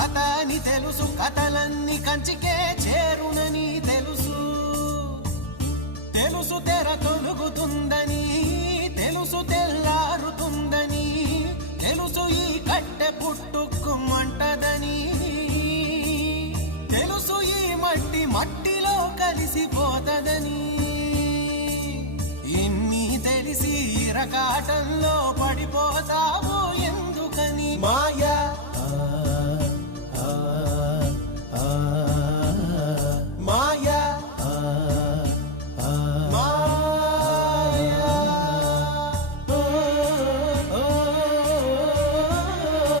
కథ అని తెలుసు, కథలన్నీ కంచికే చేరునని తెలుసు. తెలుసు తెర తొలుగుతుందని, తెలుసు తెల్లారుతుందని, తెలుసు ఈ కట్టె పుట్టుకుమంటదని, తెలుసు ఈ మట్టి మట్టిలో కలిసిపోతదని. ఇన్ని తెలిసి ఇరకాటంలో